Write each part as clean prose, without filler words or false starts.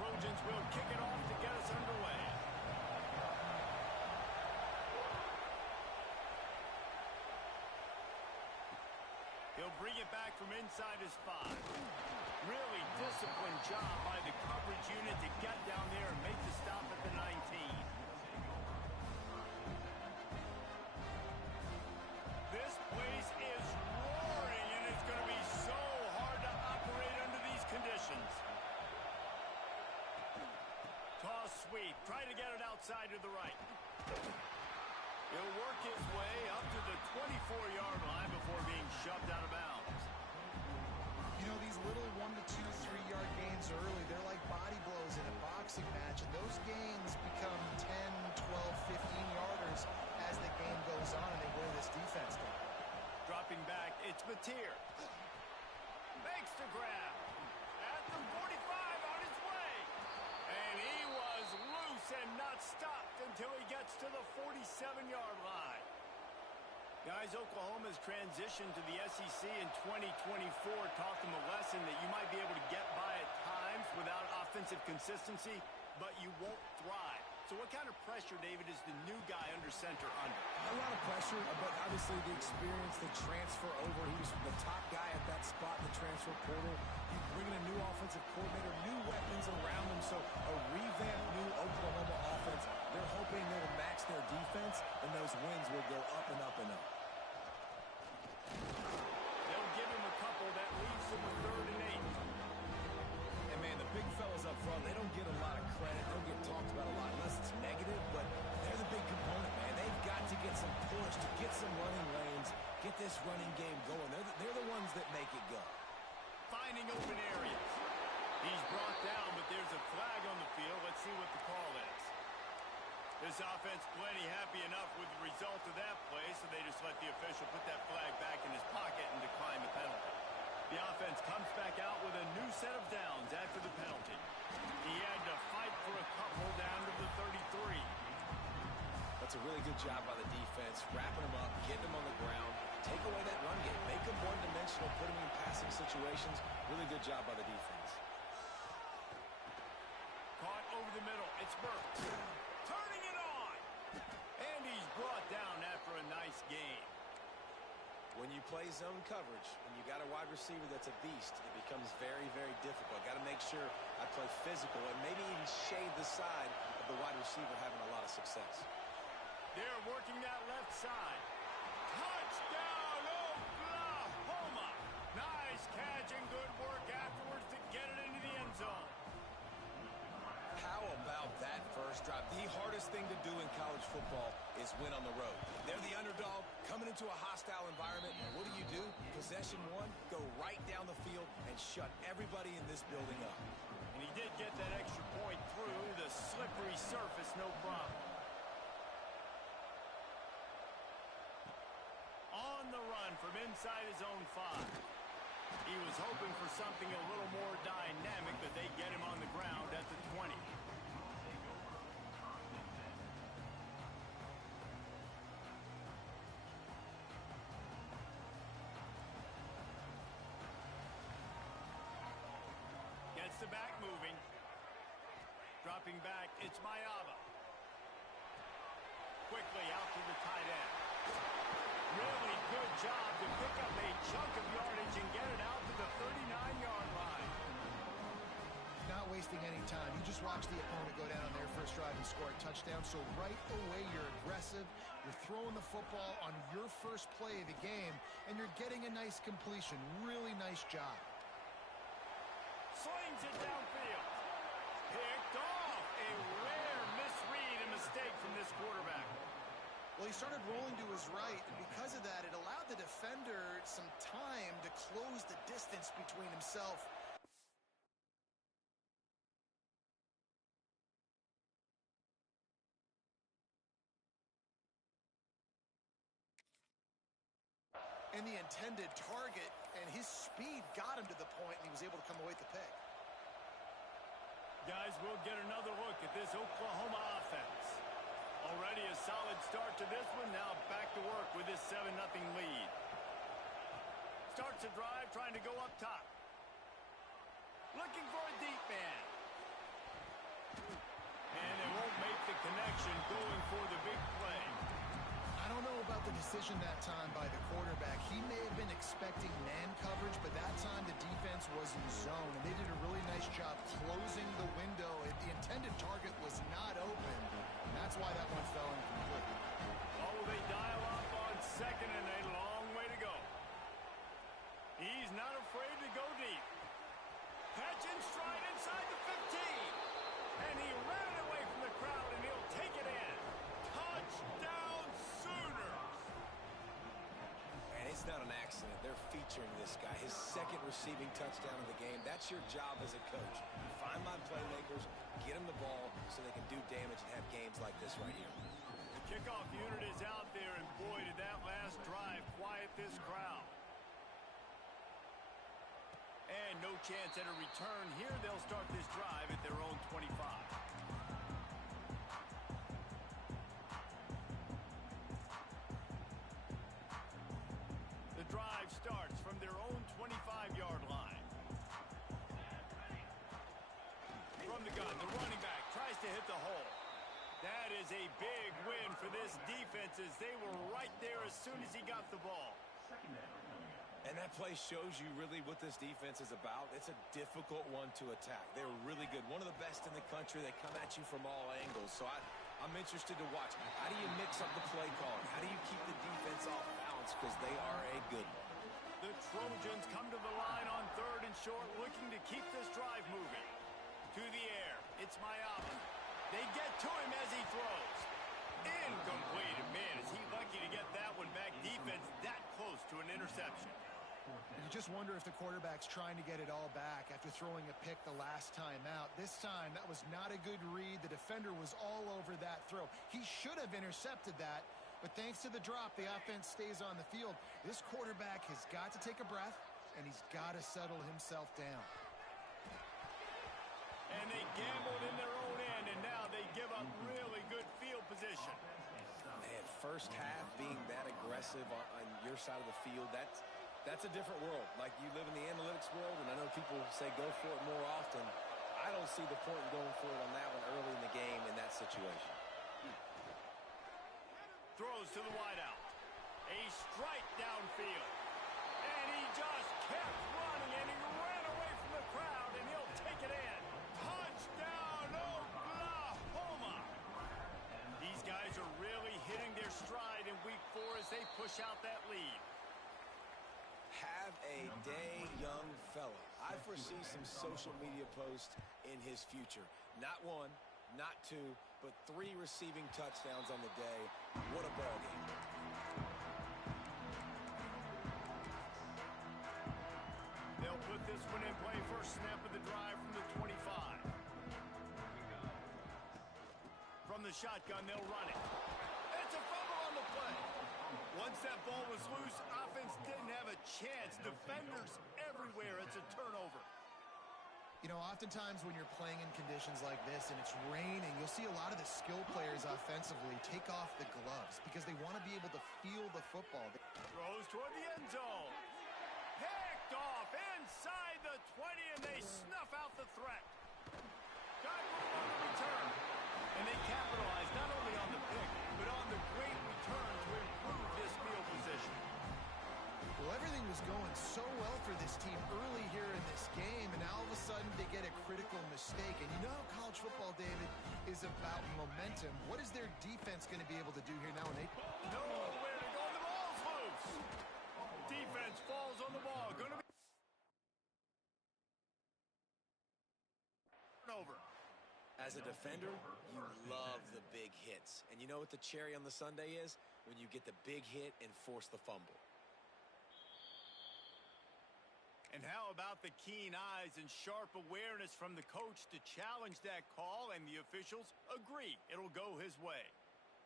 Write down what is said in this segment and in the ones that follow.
Trojans will kick it off to get us underway. He'll bring it back from inside his 5. Really disciplined job by the coverage unit to get down there and make the stop at the 19. This place is roaring, and it's going to be so hard to operate under these conditions. Toss sweep. Try to get it outside to the right. He'll work his way up to the 24-yard line before being shoved out of bounds. You know, these little 1 to 2, 3-yard gains early, they're like body blows in a boxing match, and those gains become 10, 12, 15-yarders as the game goes on, and they wear this defense down. Dropping back, it's Mateer. Makes the grab. At the 45 on his way. And he was loose and not stopped until he gets to the 47-yard line. Guys, Oklahoma's transition to the SEC in 2024 taught them a lesson that you might be able to get by at times without offensive consistency, but you won't thrive. So what kind of pressure, David, is the new guy under center under? A lot of pressure, but obviously the experience, the transfer over. He was the top guy at that spot in the transfer portal. You bring in a new offensive coordinator, new weapons around him, so a revamped new Oklahoma offense. They're hoping they will match their defense, and those wins will go up and up and up. They'll give him a couple that leaves him with 3rd and 8. And, man, the big fellas up front, they don't get a lot of credit. They don't get talked about a lot unless it's negative, but they're the big component, man. They've got to get some push, to get some running lanes, get this running game going. They're the ones that make it go. Finding open areas. He's brought down, but there's a flag on the field. Let's see what the call is. This offense plenty happy enough with the result of that play, so they just let the official put that flag back in his pocket and decline the penalty. The offense comes back out with a new set of downs after the penalty. He had to fight for a couple down to the 33. That's a really good job by the defense, wrapping them up, getting them on the ground, take away that run game, make them one-dimensional, put them in passing situations. Really good job by the defense. Caught over the middle. It's Burks. Turning it on. And he's brought down after a nice game. When you play zone coverage and you got a wide receiver that's a beast, it becomes very, very difficult. Got to make sure I play physical and maybe even shade the side of the wide receiver having a lot of success. They're working that left side. Touchdown, Oklahoma! Nice catch and good work afterwards to get it into the end zone. How about that first drive? The hardest thing to do in college football is win on the road. They're the underdog coming into a hostile environment. And what do? Possession 1, go right down the field and shut everybody in this building up. And he did get that extra point through the slippery surface, no problem. On the run from inside his own 5. He was hoping for something a little more dynamic, but they get him on the ground at the 20. Gets the back moving. Dropping back, it's Ncaa. Quickly out to the tight end. Really good job to pick up a chunk of yardage and get it out to the 39-yard line. Not wasting any time. You just watch the opponent go down on their first drive and score a touchdown. So right away, you're aggressive. You're throwing the football on your first play of the game, and you're getting a nice completion. Really nice job. Slings it downfield. Picked off. A rare misread and mistake from this quarterback. Well, he started rolling to his right, and because of that, it allowed the defender some time to close the distance between himself and the intended target, and his speed got him to the point, and he was able to come away with the pick. Guys, we'll get another look at this Oklahoma offense. Already a solid start to this one. Now back to work with this 7-0 lead. Starts a drive trying to go up top. Looking for a deep man. And they won't make the connection going for the big play. I don't know about the decision that time by the quarterback. He may have been expecting man coverage, but that time the defense was in zone, and they did a really nice job closing the window. The intended target was not open, and that's why that one fell incomplete. Oh, they dial up on second and a long way to go. He's not afraid to go deep. Catch in stride inside the 15. And he ran away from the crowd, and he'll take it in. Touchdown Sooners! And it's not an accident. They're featuring this guy. His second receiving touchdown of the game. That's your job as a coach. Find my playmakers, get them the ball so they can do damage and have games like this right here. The kickoff unit is out there, and boy, did that last drive quiet this crowd. And no chance at a return here. They'll start this drive at their own 25. The drive starts from their own 25-yard line. From the gun, the running back tries to hit the hole. That is a big win for this defense, as they were right there as soon as he got the ball. And that play shows you really what this defense is about. It's a difficult one to attack. They're really good. One of the best in the country. They come at you from all angles. So I'm interested to watch. How do you mix up the play calling? How do you keep the defense off balance? Because they are a good one. The Trojans come to the line on 3rd and short, looking to keep this drive moving. To the air. It's Ncaa. They get to him as he throws. Incomplete. Man, is he lucky to get that one back. Defense that close to an interception. You just wonder if the quarterback's trying to get it all back after throwing a pick the last time out. This time, that was not a good read. The defender was all over that throw. He should have intercepted that, but thanks to the drop, the offense stays on the field. This quarterback has got to take a breath, and he's got to settle himself down. And they gambled in their own end, and now they give up really good field position. Man, first half being that aggressive on your side of the field, that's a different world. Like, you live in the analytics world, and I know people say go for it more often. I don't see the point in going for it on that one early in the game in that situation. Throws to the wideout. A strike downfield. And he just kept running, and he ran away from the crowd, and he'll take it in. Touchdown, Oklahoma! These guys are really hitting their stride in week 4 as they push out that lead. Have a day, young fella. I foresee some social media posts in his future. Not 1, not 2, but 3 receiving touchdowns on the day. What a ball game. They'll put this one in play. First snap of the drive from the 25. From the shotgun, they'll run it. It's a fumble on the play. Once that ball was loose, offense didn't have a chance. Defenders everywhere. It's a turnover. You know, oftentimes when you're playing in conditions like this and it's raining, you'll see a lot of the skill players offensively take off the gloves because they want to be able to feel the football. Throws toward the end zone. Picked off inside the 20, and they snuff out the threat. Got room on the return. And they capitalize not only on the pick, but on the great return to improve this field position. Well, everything was going so well for this team early here in this game, and now all of a sudden they get a critical mistake. And you know how college football, David, is about momentum. What is their defense going to be able to do here now? Nowhere to go. The ball's loose. Defense falls on the ball. Going to be over. As a defender, you love the big hits. And you know what the cherry on the sundae is? When you get the big hit and force the fumble. And how about the keen eyes and sharp awareness from the coach to challenge that call, and the officials agree it'll go his way.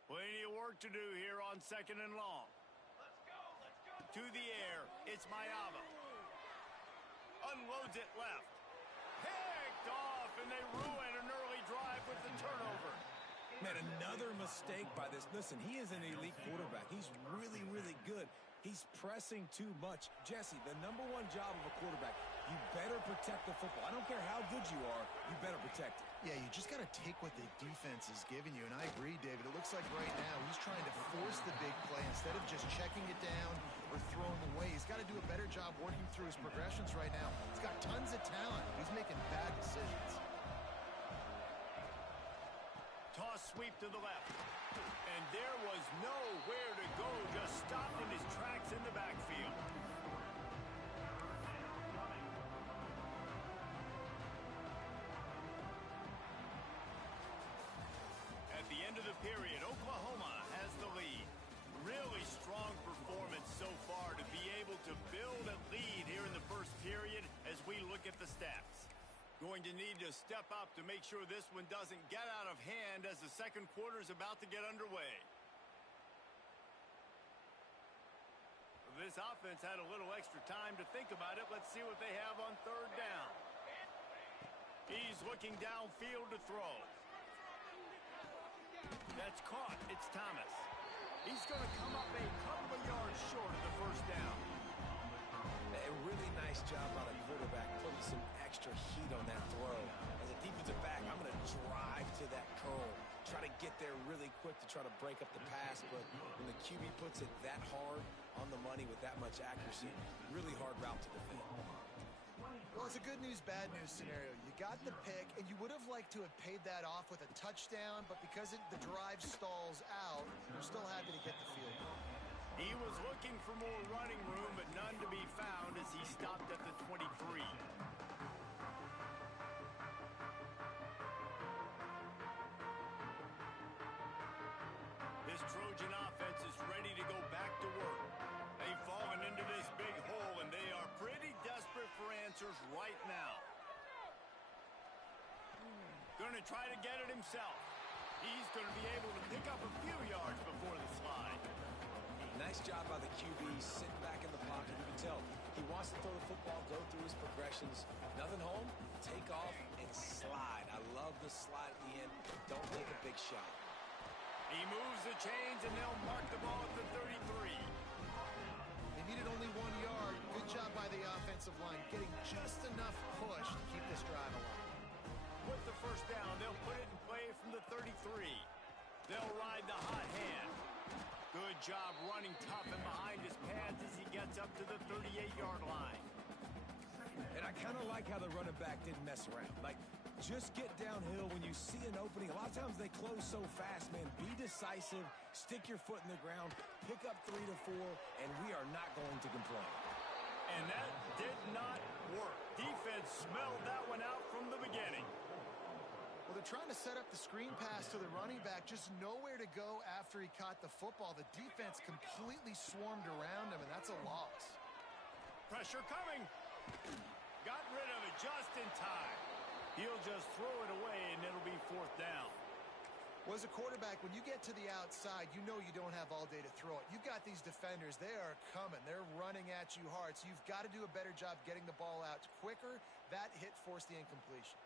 Plenty of work to do here on 2nd and long. Let's go, let's go. To the air, it's Ncaa. Unloads it left. Picked off, and they ruin an early drive with the turnover. Man, another mistake by this. Listen, he is an elite quarterback. He's really, really good. He's pressing too much. Jesse, the #1 job of a quarterback, you better protect the football. I don't care how good you are, you better protect it. Yeah, you just got to take what the defense is giving you, and I agree, David. It looks like right now he's trying to force the big play instead of just checking it down or throwing away. He's got to do a better job working through his progressions right now. He's got tons of talent. He's making bad decisions. Toss sweep to the left. And there was nowhere to go, just stopped in his tracks in the backfield. At the end of the period, Oklahoma has the lead. Really strong performance so far to be able to build a lead here in the first period as we look at the stats. Going to need to step up to make sure this one doesn't get out of hand as the second quarter is about to get underway. This offense had a little extra time to think about it. Let's see what they have on third down. He's looking downfield to throw. That's caught. It's Thomas. He's going to come up a couple of yards short of the first down. A really nice job by the quarterback putting some extra heat on that throw. As a defensive back, I'm going to drive to that curl. Try to get there really quick to try to break up the pass, but when the QB puts it that hard on the money with that much accuracy, really hard route to defend. Well, it's a good news, bad news scenario. You got the pick, and you would have liked to have paid that off with a touchdown, but because the drive stalls out, you're still happy to get the field goal. He was looking for more running room, but none to be found as he stopped at the 23. This Trojan offense is ready to go back to work. They've fallen into this big hole, and they are pretty desperate for answers right now. Going to try to get it himself. He's going to be able to pick up a few yards before the slide. Nice job by the QB, sitting back in the pocket. You can tell he wants to throw the football, go through his progressions. Nothing home, take off and slide. I love the slide at the end. Don't take a big shot. He moves the chains, and they'll mark the ball at the 33. They needed only 1 yard. Good job by the offensive line, getting just enough push to keep this drive alive. With the first down, they'll put it in play from the 33. They'll ride the hot hand. Good job running tough and behind his pads as he gets up to the 38-yard line. And I kind of like how the running back didn't mess around. Like, just get downhill when you see an opening. A lot of times they close so fast, man. Be decisive, stick your foot in the ground, pick up 3 to 4, and we are not going to complain. And that did not work. Defense smelled that one out from the beginning. Well, they're trying to set up the screen pass to the running back, just nowhere to go after he caught the football. The defense completely swarmed around him, and that's a loss. Pressure coming. Got rid of it just in time. He'll just throw it away, and it'll be fourth down. Well, as a quarterback, when you get to the outside, you know you don't have all day to throw it. You've got these defenders. They are coming. They're running at you hard, so you've got to do a better job getting the ball out quicker. That hit forced the incompletion.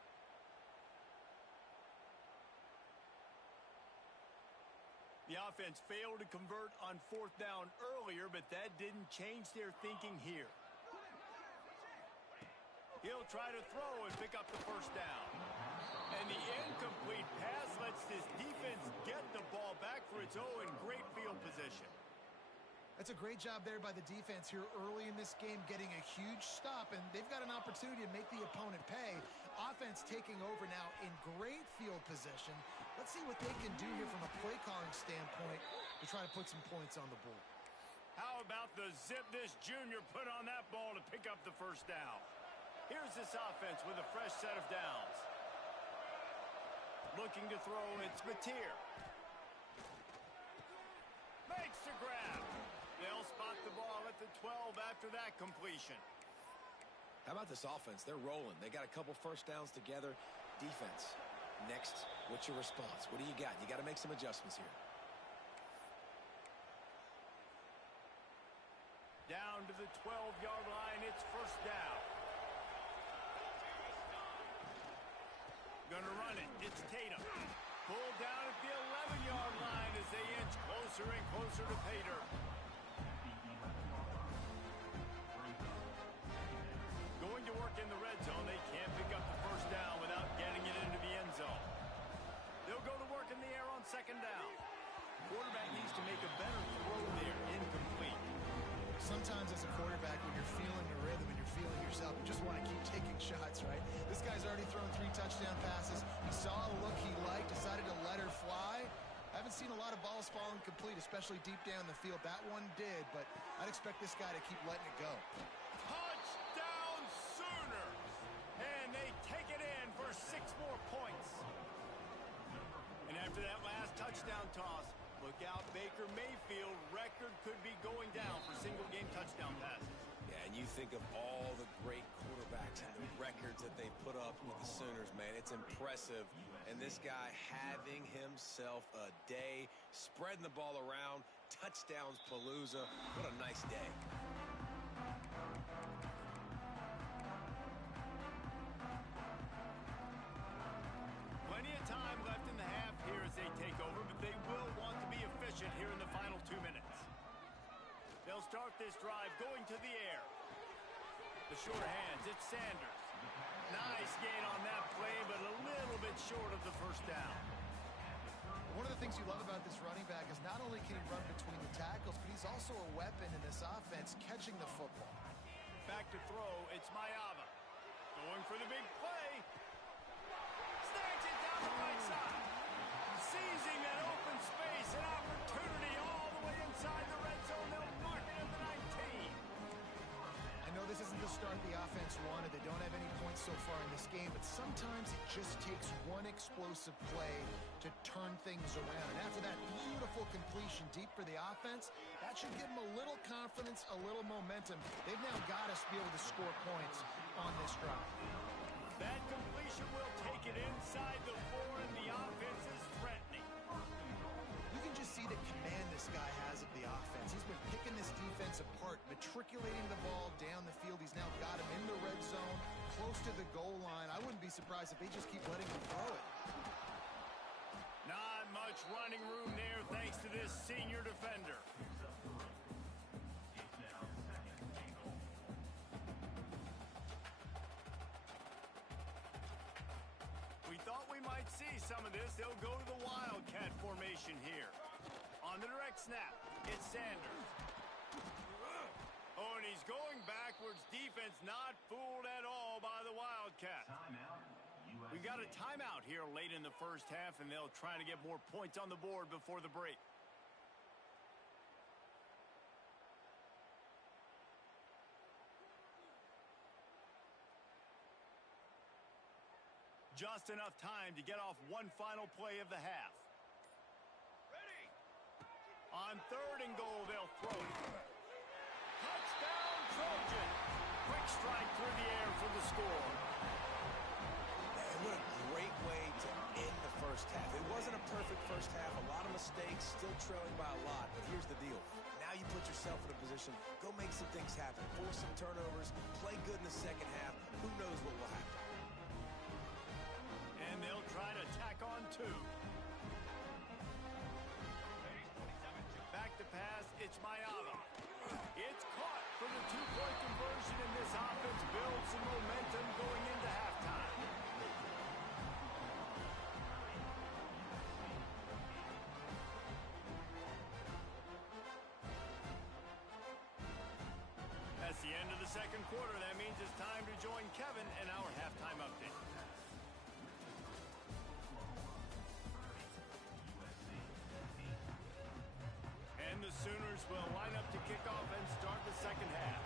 The offense failed to convert on fourth down earlier, but that didn't change their thinking here. He'll try to throw and pick up the first down. And the incomplete pass lets this defense get the ball back for its own great field position. That's a great job there by the defense here early in this game, getting a huge stop, and they've got an opportunity to make the opponent pay. Offense taking over now in great field position. Let's see what they can do here from a play-calling standpoint to try to put some points on the board. How about the zip this junior put on that ball to pick up the first down? Here's this offense with a fresh set of downs. Looking to throw, it's Mateer. Makes the grab. They'll spot the ball at the 12 after that completion. How about this offense? They're rolling. They got a couple first downs together. Defense. Next, what's your response? What do you got? You got to make some adjustments here. Down to the 12-yard line, it's first down. Gonna run it. It's Tatum. Pulled down at the 11-yard line as they inch closer and closer to pay dirt. Going to work in the red zone. They can't pick up the first down without getting it into the end zone. They'll go to work in the air on second down. Quarterback needs to make a better throw there. Incomplete. Sometimes as a quarterback, when you're feeling the rhythm and you're feeling yourself, you just want to keep taking shots, right? This guy's already thrown 3 touchdown passes. He saw a look he liked, decided to let her fly. I haven't seen a lot of balls falling complete, especially deep down the field. That one did, but I'd expect this guy to keep letting it go. Touchdown Sooners! And they take it in for 6 more points. And after that last touchdown toss, look out, Baker Mayfield. Record could be going down for single-game touchdown passes. Yeah, and you think of all the great quarterbacks and the records that they put up with the Sooners, man. It's impressive. And this guy having himself a day, spreading the ball around, touchdowns palooza. What a nice day. Plenty of time left in the half here as they take over, but they will want to be efficient here in the final 2 minutes. They'll start this drive going to the air. The short hands, it's Sanders. Nice gain on that play, but a little bit short of the first down. One of the things you love about this running back is not only can he run between the tackles, but he's also a weapon in this offense, catching the football. Back to throw, it's Ncaa. Going for the big play. Snatch it down the right side. Seizing that open space, an opportunity all the way inside the red zone. They'll mark it at the 19. I know this isn't the start the offense wanted. They don't have any points so far in this game, but sometimes it just takes one explosive play to turn things around. And after that beautiful completion deep for the offense, that should give them a little confidence, a little momentum. They've now got to be able to score points on this drive. That completion will take it inside the 4, and the offense is threatening. You can just see the command this guy has of the offense. He's been picking this defense apart, matriculating the ball down the field. He's now got him in the red zone, close to the goal line. I wouldn't be surprised if they just keep letting him throw it. Not much running room there thanks to this senior defender. We thought we might see some of this. They'll go to the Wildcat formation here. On the direct snap, it's Sanders. Oh, and he's going backwards. Defense not fooled at all by the Wildcat. We've got a timeout here late in the first half, and they'll try to get more points on the board before the break. Just enough time to get off one final play of the half. Ready. On 3rd and goal, they'll throw it. Touchdown, Trojan. Quick strike through the air for the score. Man, what a great way to end the first half. It wasn't a perfect first half. A lot of mistakes, still trailing by a lot. But here's the deal. Now you put yourself in a position, go make some things happen. Force some turnovers, play good in the second half. Who knows what will happen? And they'll try to tack on 2. Back to pass, it's Ncaa. It's caught for the 2-point conversion, and this offense builds some momentum going into halftime. That's the end of the second quarter. That means it's time to join Kevin in our halftime update. And the Sooners will line up to kick off and start the second half.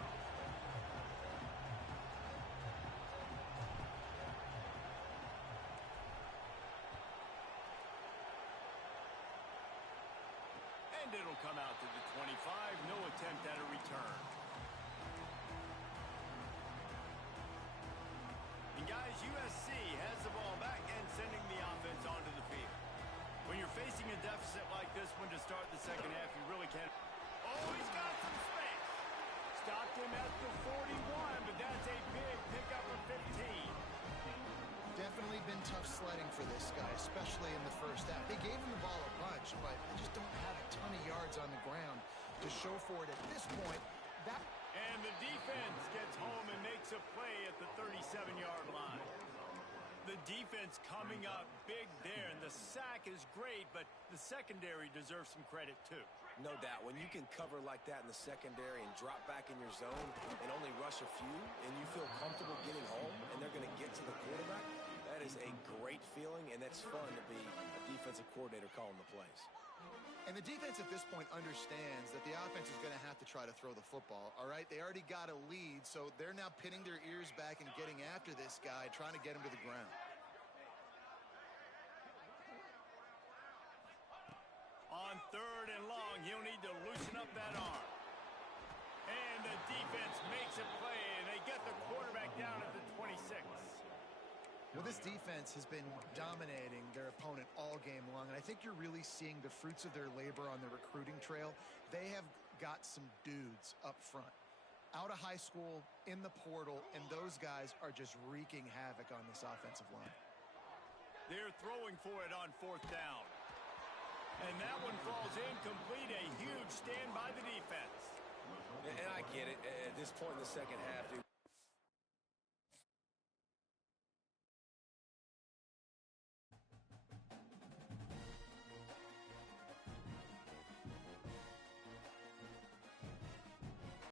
And it'll come out to the 25. No attempt at a return. And guys, USC has the ball back and sending the offense onto the field. When you're facing a deficit like this one to start the second half, you really can't. Oh, he's got some space. Stopped him at the 41, but that's a big pickup of 15. Definitely been tough sledding for this guy, especially in the first half. They gave him the ball a bunch, but they just don't have a ton of yards on the ground to show for it at this point. That And the defense gets home and makes a play at the 37-yard line. The defense coming up big there, and the sack is great, but the secondary deserves some credit too. No doubt. When you can cover like that in the secondary and drop back in your zone and only rush a few, and you feel comfortable getting home, and they're going to get to the quarterback, that is a great feeling, and that's fun to be a defensive coordinator calling the plays. And the defense at this point understands that the offense is going to have to try to throw the football, all right? They already got a lead, so they're now pinning their ears back and getting after this guy, trying to get him to the ground. On 3rd and long, he'll need to loosen up that arm. And the defense makes a play, and they get the quarterback down at the 26. Well, this defense has been dominating their opponent all game long, and I think you're really seeing the fruits of their labor on the recruiting trail. They have got some dudes up front, out of high school, in the portal, and those guys are just wreaking havoc on this offensive line. They're throwing for it on 4th down. And that one falls incomplete. A huge stand by the defense. And I get it. At this point in the second half,